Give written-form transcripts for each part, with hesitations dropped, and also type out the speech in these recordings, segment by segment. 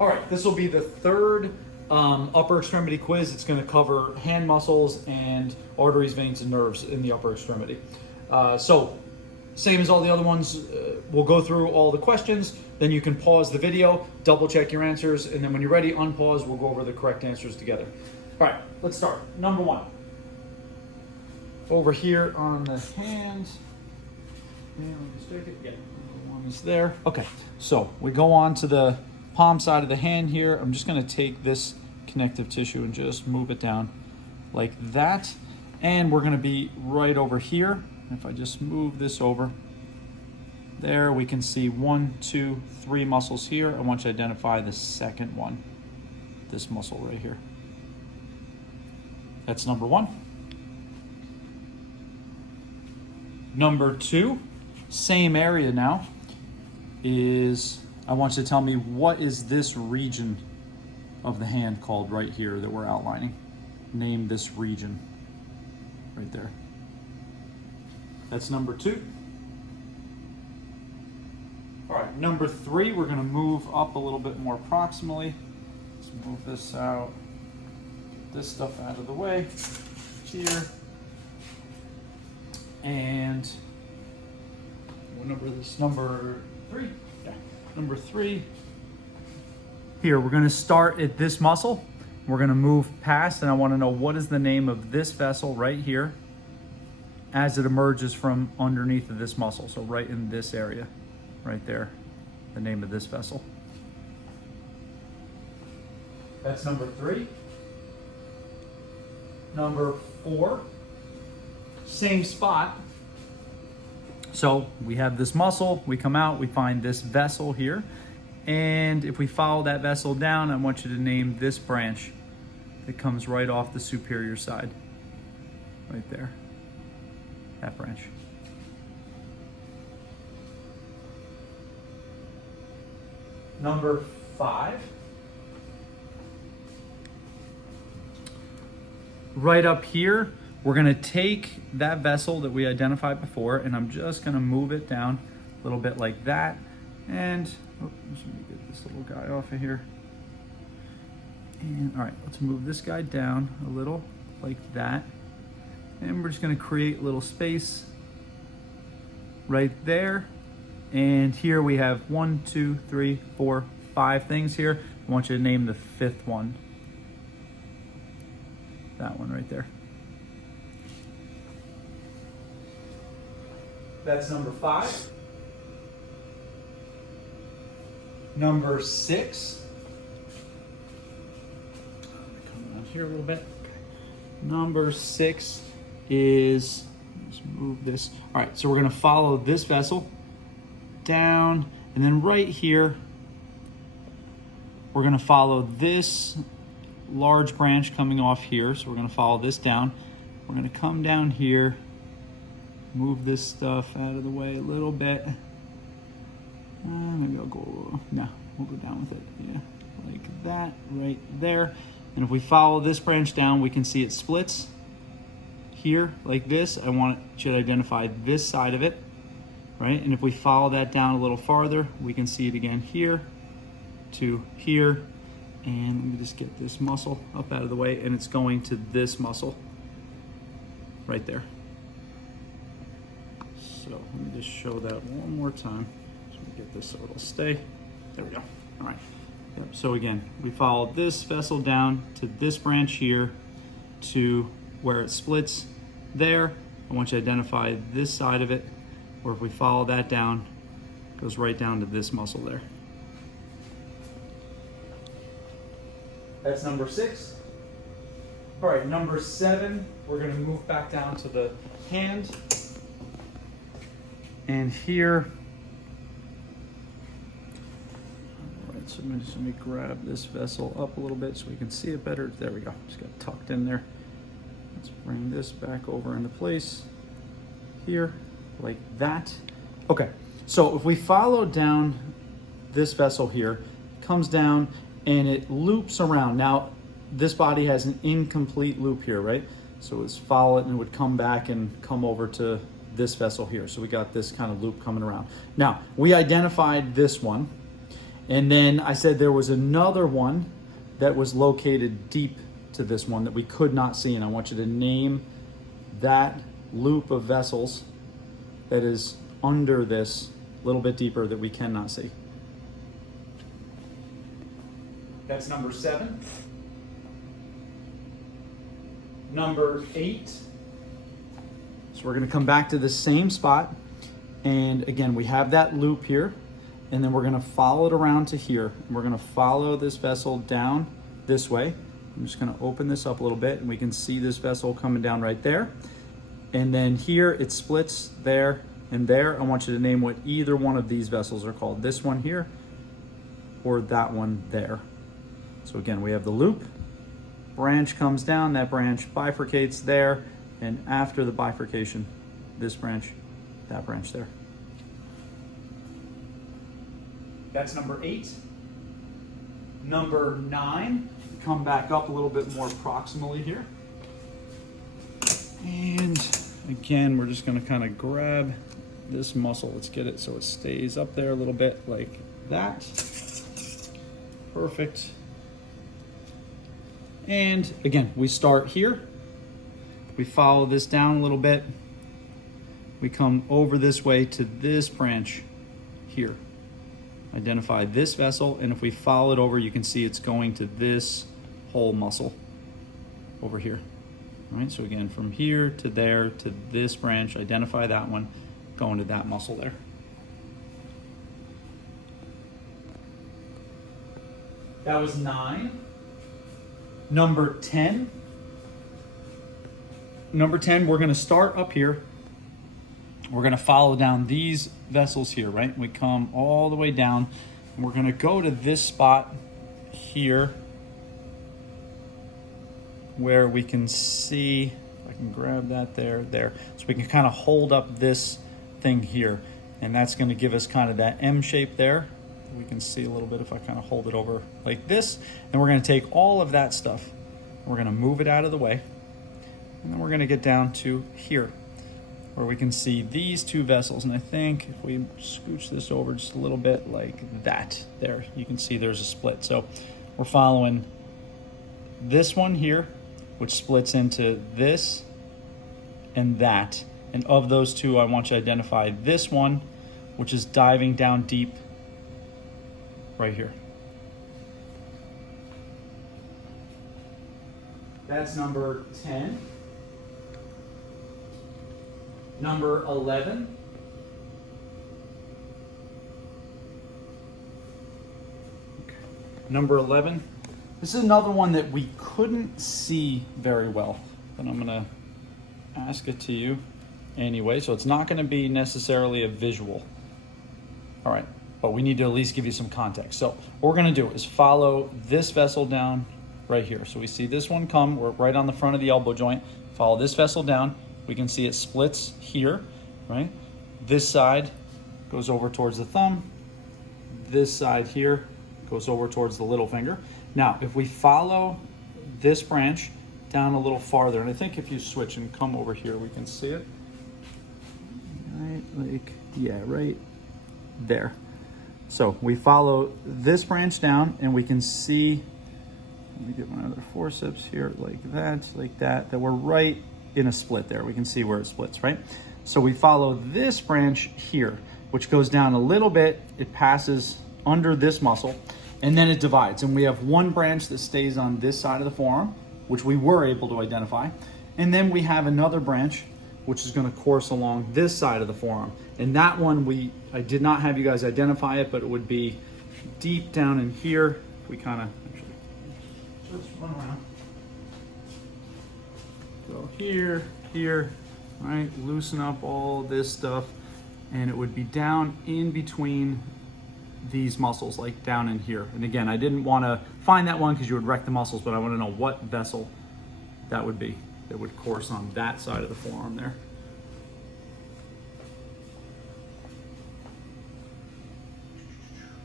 All right, this will be the third upper extremity quiz. It's going to cover hand muscles and arteries, veins, and nerves in the upper extremity. So, same as all the other ones, we'll go through all the questions, then you can pause the video, double check your answers, and then when you're ready, unpause, we'll go over the correct answers together. All right, let's start. Number one. Over here on the hand. Yeah, let me stick it. Yeah, one is there. Okay, so we go on to the palm side of the hand here. I'm just going to take this connective tissue and just move it down like that. And we're going to be right over here. If I just move this over, there we can see 1, 2, 3 muscles here. I want you to identify the second one, this muscle right here. That's number one. Number two, same area now, is I want you to tell me what is this region of the hand called right here that we're outlining. Name this region right there. That's number two. All right, number three, we're gonna move up a little bit more proximally. Let's move this out, get this stuff out of the way here. And what number is this? Number three. Yeah, number three. Here, we're gonna start at this muscle. We're gonna move past, and I wanna know what is the name of this vessel right here as it emerges from underneath of this muscle. So right in this area, right there, the name of this vessel. That's number three. Number four, same spot. So we have this muscle, we come out, we find this vessel here. And if we follow that vessel down, I want you to name this branch that comes right off the superior side, right there. That branch. Number five. Right up here, we're gonna take that vessel that we identified before, and I'm just gonna move it down a little bit like that. And, oh, let me get this little guy off of here. And all right, let's move this guy down a little like that. And we're just gonna create a little space right there. And here we have 1, 2, 3, 4, 5 things here. I want you to name the fifth one. That one right there. That's number 5. Number 6. Come on here a little bit. Number 6 is, let's move this. All right, so we're gonna follow this vessel down, and then right here, we're gonna follow this large branch coming off here. So we're gonna follow this down. We're gonna come down here, move this stuff out of the way a little bit. Maybe I'll go, no, we'll go down with it, yeah, like that, right there. And if we follow this branch down, we can see it splits here like this. I want you to identify this side of it, right? And if we follow that down a little farther, we can see it again here to here. And let me just get this muscle up out of the way, and it's going to this muscle right there. So let me just show that one more time. So we get this so it'll stay. There we go. All right. Yep. So again, we follow this vessel down to this branch here to where it splits there. I want you to identify this side of it, or if we follow that down, it goes right down to this muscle there. That's number 6. All right, number 7, we're gonna move back down to the hand. And here, all right, so let me grab this vessel up a little bit so we can see it better. There we go, just got tucked in there. Let's bring this back over into place here, like that. Okay, so if we follow down this vessel here, it comes down and it loops around. Now, this body has an incomplete loop here, right? So let's follow it and it would come back and come over to this vessel here. So we got this kind of loop coming around. Now, we identified this one, And then I said there was another one that was located deep to this one that we could not see. And I want you to name that loop of vessels that is under this, a little bit deeper, that we cannot see. That's number 7. Number 8. So we're going to come back to the same spot. And again, we have that loop here. And then we're going to follow it around to here. And we're going to follow this vessel down this way. I'm just going to open this up a little bit, and we can see this vessel coming down right there. And then here it splits there and there. I want you to name what either one of these vessels are called. This one here or that one there. So again, we have the loop, branch comes down, that branch bifurcates there, and after the bifurcation, this branch, that branch there. That's number 8. Number 9, come back up a little bit more proximally here. And again, we're just gonna kind of grab this muscle. Let's get it so it stays up there a little bit like that. Perfect. And again, we start here. We follow this down a little bit. We come over this way to this branch here. Identify this vessel, and if we follow it over, you can see it's going to this whole muscle over here. All right, so again, from here to there to this branch, identify that one, going to that muscle there. That was 9. Number 10. Number 10, we're gonna start up here. We're gonna follow down these vessels here, right? We come all the way down, and we're gonna go to this spot here where we can see, if I can grab that there. So we can kind of hold up this thing here, and that's gonna give us kind of that M shape there. We can see a little bit if I kind of hold it over like this. And we're gonna take all of that stuff, we're gonna move it out of the way, and then we're gonna get down to here, where we can see these two vessels. And I think if we scooch this over just a little bit like that, there, you can see there's a split. So we're following this one here, which splits into this and that. And of those two, I want you to identify this one, which is diving down deep right here. That's number 10. Number 11. Okay. Number 11. This is another one that we couldn't see very well, but I'm gonna ask it to you anyway, so it's not gonna be necessarily a visual. All right, but we need to at least give you some context. So what we're gonna do is follow this vessel down right here. So we see this one come, we're right on the front of the elbow joint, follow this vessel down, we can see it splits here, right? This side goes over towards the thumb, this side here goes over towards the little finger. Now, if we follow this branch down a little farther, and I think if you switch and come over here, we can see it. Right, like, yeah, right there. So we follow this branch down, and we can see, let me get my other forceps here, like that we're right in a split there. We can see where it splits, right? So we follow this branch here, which goes down a little bit, it passes under this muscle, and then it divides. And we have one branch that stays on this side of the forearm, which we were able to identify. And then we have another branch, which is gonna course along this side of the forearm. And that one, I did not have you guys identify it, but it would be deep down in here. We kind of, actually, let's run around. Go here, here, right? Loosen up all this stuff. And it would be down in between these muscles, like down in here. And again, I didn't want to find that one because you would wreck the muscles, but I want to know what vessel that would be that would course on that side of the forearm there.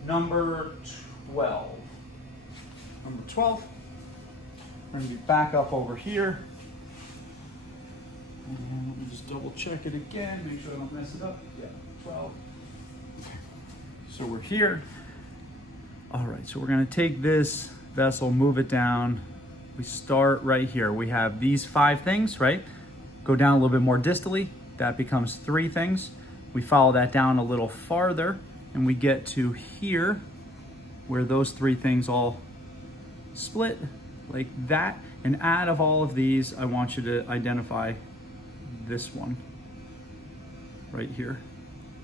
Number 12. Number 12. We're going to be back up over here. And let me just double check it again, make sure I don't mess it up. Yeah, 12. So we're here. All right, so we're gonna take this vessel, move it down. We start right here. We have these 5 things, right? Go down a little bit more distally, that becomes 3 things. We follow that down a little farther and we get to here where those 3 things all split like that. And out of all of these, I want you to identify this one right here.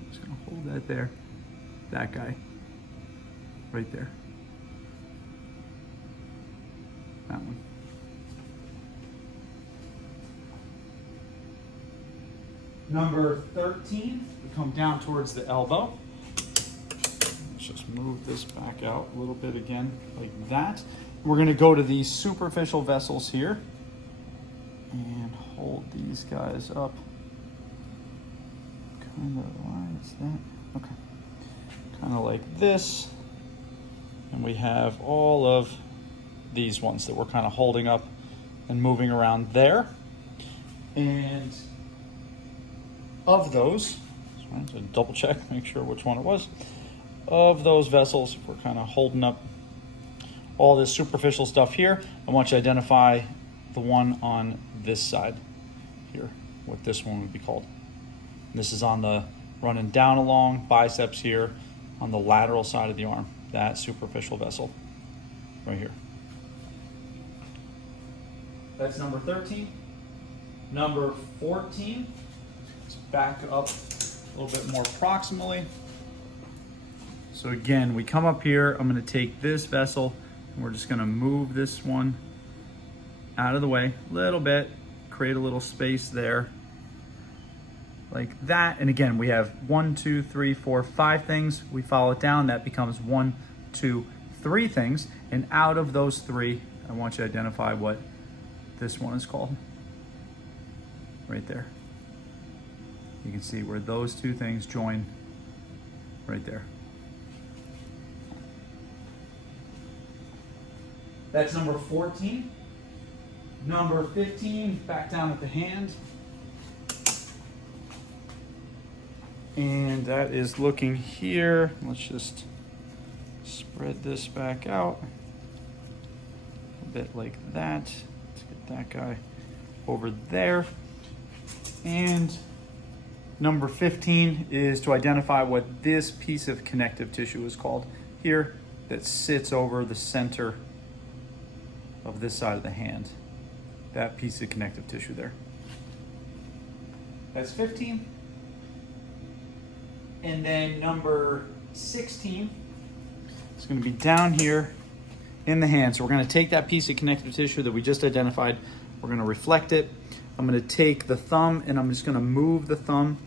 I'm just gonna hold that there, that guy right there. That one. Number 13, we come down towards the elbow. Let's just move this back out a little bit again, like that. We're gonna go to these superficial vessels here and hold these guys up. Kind of, why is that? Okay. Kind of like this. And we have all of these ones that we're kind of holding up and moving around there. And of those, so double check, make sure which one it was. Of those vessels, we're kind of holding up all this superficial stuff here. I want you to identify the one on this side here, what this one would be called. This is on the running down along biceps here on the lateral side of the arm, that superficial vessel right here. That's number 13. Number 14, let's back up a little bit more proximally. So again, we come up here, I'm gonna take this vessel and we're just gonna move this one out of the way a little bit, create a little space there like that. And again, we have 1, 2, 3, 4, 5 things. We follow it down, that becomes 1, 2, 3 things. And out of those 3, I want you to identify what this one is called. Right there. You can see where those 2 things join right there. That's number 14. Number 15, back down at the hand. And that is looking here. Let's just spread this back out a bit like that. Let's get that guy over there. And number 15 is to identify what this piece of connective tissue is called here that sits over the center of this side of the hand. That piece of connective tissue there. That's 15. And then number 16 is going to be down here in the hand. So we're going to take that piece of connective tissue that we just identified. We're going to reflect it. I'm going to take the thumb and I'm just going to move the thumb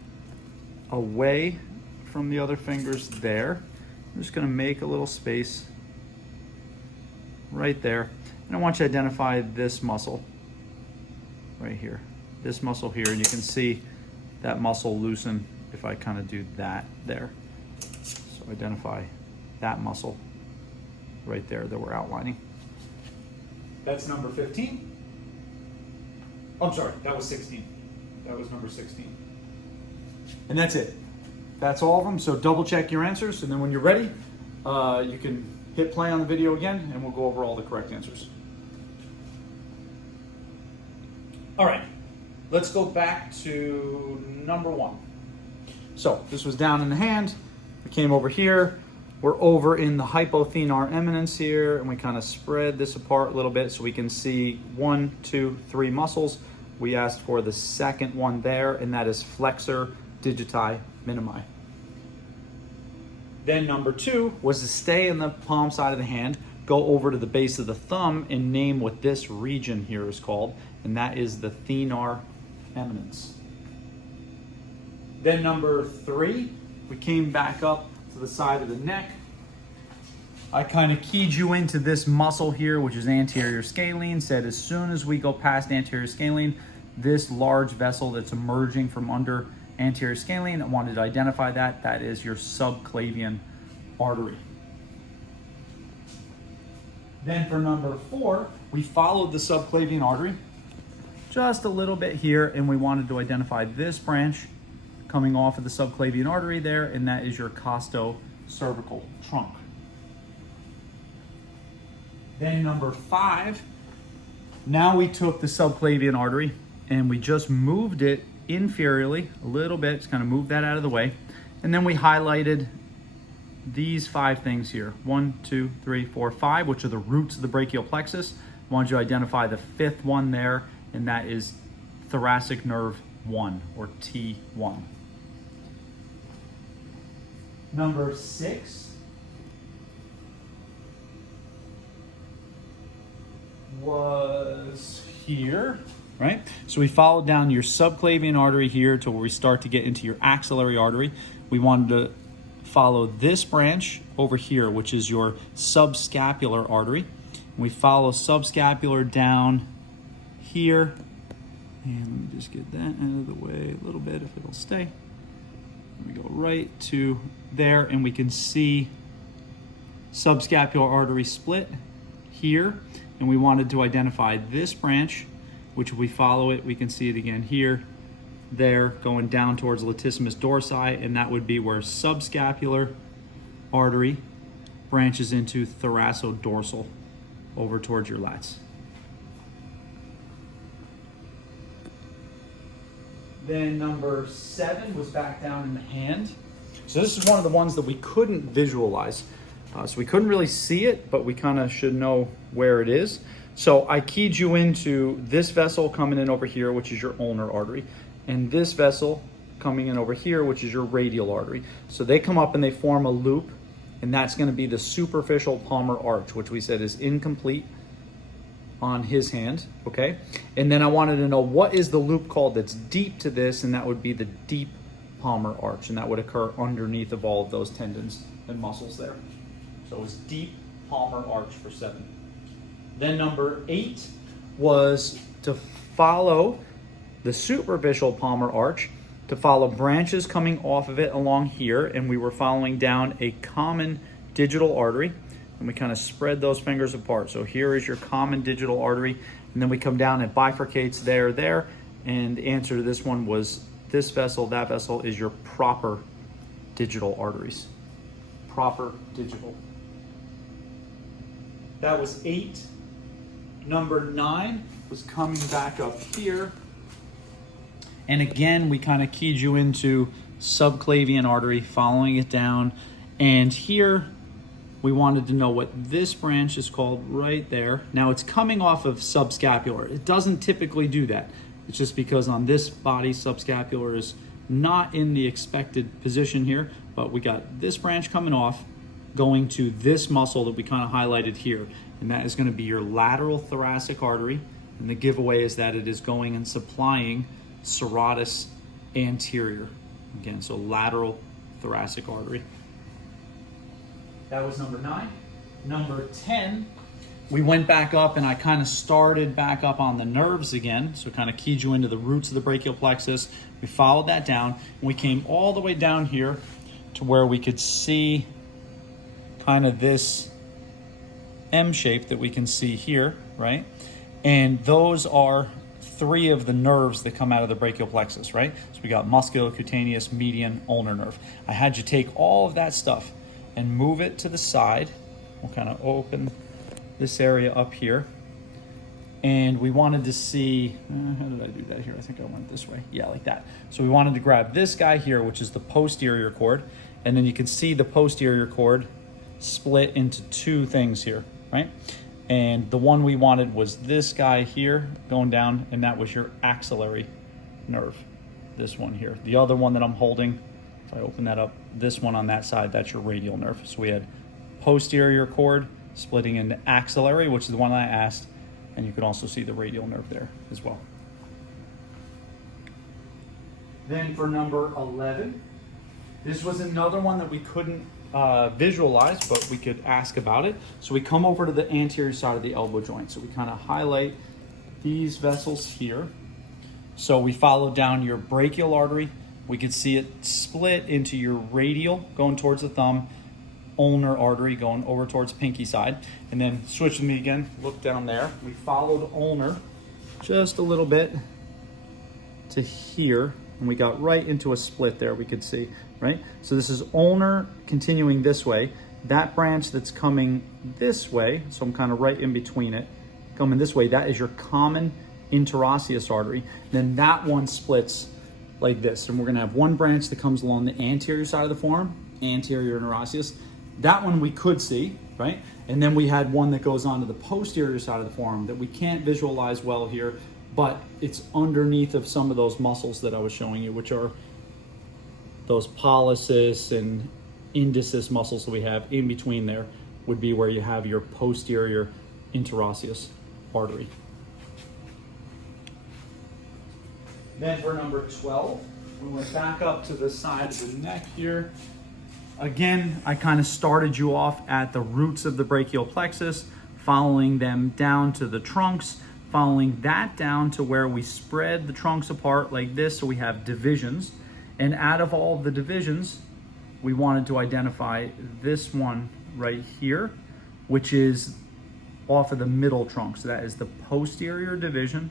away from the other fingers there. I'm just going to make a little space right there. And I want you to identify this muscle right here. This muscle here, and you can see that muscle loosen if I kind of do that there. So identify that muscle right there that we're outlining. That's number 15. I'm sorry, that was 16. That was number 16. And that's it. That's all of them. So double check your answers, and then when you're ready, you can hit play on the video again, and we'll go over all the correct answers. All right, let's go back to number 1. So this was down in the hand. We came over here. We're over in the hypothenar eminence here, and we kind of spread this apart a little bit so we can see 1, 2, 3 muscles. We asked for the second one there, and that is flexor digiti minimi. Then number 2 was to stay in the palm side of the hand, go over to the base of the thumb and name what this region here is called, and that is the thenar eminence. Then number 3, we came back up to the side of the neck. I kind of keyed you into this muscle here, which is anterior scalene. Said as soon as we go past anterior scalene, this large vessel that's emerging from under anterior scalene, I wanted to identify that. That is your subclavian artery. Then for number 4, we followed the subclavian artery just a little bit here, and we wanted to identify this branch coming off of the subclavian artery there, and that is your costocervical trunk. Then number 5, now we took the subclavian artery and we just moved it inferiorly a little bit, just kind of moved that out of the way. And then we highlighted these 5 things here, 1, 2, 3, 4, 5, which are the roots of the brachial plexus. I want you to identify the 5th one there, and that is thoracic nerve 1, or T1. Number 6 was here, right? So we followed down your subclavian artery here to where we start to get into your axillary artery. We wanted to follow this branch over here, which is your subscapular artery. And we follow subscapular down here. And let me just get that out of the way a little bit if it'll stay. We go right to there, and we can see subscapular artery split here. And we wanted to identify this branch, which if we follow it, we can see it again here, there, going down towards latissimus dorsi, and that would be where subscapular artery branches into thoracodorsal over towards your lats. Then number 7 was back down in the hand. So this is one of the ones that we couldn't visualize. So we couldn't really see it, but we kind of should know where it is. So I keyed you into this vessel coming in over here, which is your ulnar artery, and this vessel coming in over here, which is your radial artery. So they come up and they form a loop, and that's going to be the superficial palmar arch, which we said is incomplete on his hand, okay? And then I wanted to know what is the loop called that's deep to this, and that would be the deep palmar arch, and that would occur underneath of all of those tendons and muscles there. So it was deep palmar arch for 7. Then number 8 was to follow the superficial palmar arch, to follow branches coming off of it along here, and we were following down a common digital artery, and we kind of spread those fingers apart. So here is your common digital artery, and then we come down and bifurcates there, and the answer to this one was this vessel, that vessel is your proper digital arteries. Proper digital. That was 8. Number 9 was coming back up here. And again, we kind of keyed you into subclavian artery, following it down. And here, we wanted to know what this branch is called right there. Now it's coming off of subscapular. It doesn't typically do that. It's just because on this body, subscapular is not in the expected position here, but we got this branch coming off, going to this muscle that we kind of highlighted here. And that is going to be your lateral thoracic artery. And the giveaway is that it is going and supplying serratus anterior. Again, so lateral thoracic artery. That was number 9. Number 10, we went back up and I kind of started back up on the nerves again. So kind of keyed you into the roots of the brachial plexus. We followed that down and we came all the way down here to where we could see kind of this M shape that we can see here, right? And those are 3 of the nerves that come out of the brachial plexus, right? So we got musculocutaneous, median, ulnar nerve. I had you take all of that stuff and move it to the side. We'll kind of open this area up here. And we wanted to see, how did I do that here? I think I went this way. Yeah, like that. So we wanted to grab this guy here, which is the posterior cord. And then you can see the posterior cord split into 2 things here, right? And the one we wanted was this guy here going down, and that was your axillary nerve, this one here. The other one that I'm holding, if I open that up, this one on that side, that's your radial nerve. So we had posterior cord splitting into axillary, which is the one I asked, and you can also see the radial nerve there as well. Then for number 11, this was another one that we couldn't visualize, but we could ask about it. So we come over to the anterior side of the elbow joint. So we kind of highlight these vessels here. So we follow down your brachial artery. We could see it split into your radial going towards the thumb, ulnar artery going over towards pinky side. And then switch with me again, look down there. We followed ulnar just a little bit to here, and we got right into a split there, we could see, right? So this is ulnar continuing this way, That branch that's coming this way, so I'm kind of right in between it, coming this way, that is your common interosseous artery. Then that one splits like this. And we're gonna have one branch that comes along the anterior side of the forearm, anterior interosseous. That one we could see, right? And then we had one that goes onto the posterior side of the forearm that we can't visualize well here, but it's underneath of some of those muscles that I was showing you, which are those pollicis and indicis muscles that we have in between there would be where you have your posterior interosseous artery. Then for number 12, we went back up to the side of the neck here. Again, I kind of started you off at the roots of the brachial plexus, following them down to the trunks, following that down to where we spread the trunks apart like this, so we have divisions. And out of all the divisions, we wanted to identify this one right here, which is off of the middle trunk. So that is the posterior division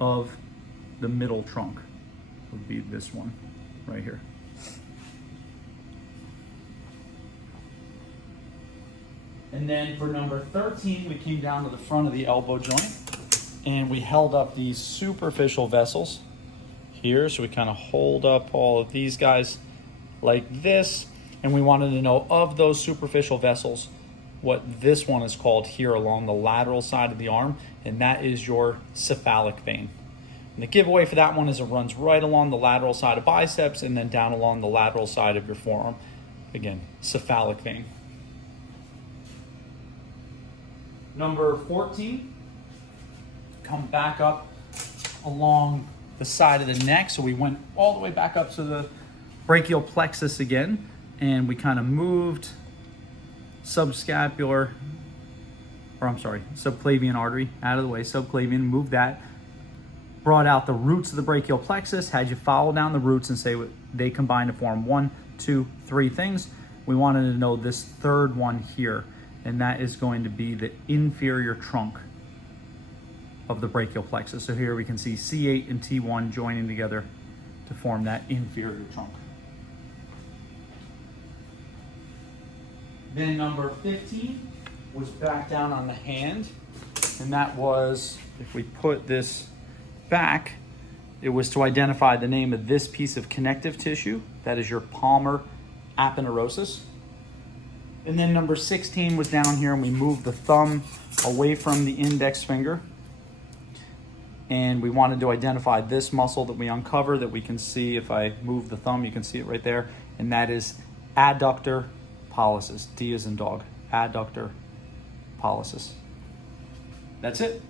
of the middle trunk, would be this one right here. And then for number 13, we came down to the front of the elbow joint and we held up these superficial vessels here. So we kind of hold up all of these guys like this. And we wanted to know of those superficial vessels, what this one is called here along the lateral side of the arm, and that is your cephalic vein. And the giveaway for that one is it runs right along the lateral side of biceps and then down along the lateral side of your forearm. Again, cephalic vein. Number 14, come back up along the side of the neck. So we went all the way back up to the brachial plexus again, and we kind of moved subclavian artery out of the way, subclavian, moved that, brought out the roots of the brachial plexus, had you follow down the roots and say they combine to form 1, 2, 3 things. We wanted to know this third one here, and that is going to be the inferior trunk of the brachial plexus. So here we can see C8 and T1 joining together to form that inferior trunk. Then number 15 was back down on the hand, and that was, if we put this back, it was to identify the name of this piece of connective tissue. That is your palmar aponeurosis. And then number 16 was down here, and we moved the thumb away from the index finger. And we wanted to identify this muscle that we uncover that we can see. If I move the thumb, you can see it right there. And that is adductor pollicis. D as in dog. Adductor pollicis. That's it.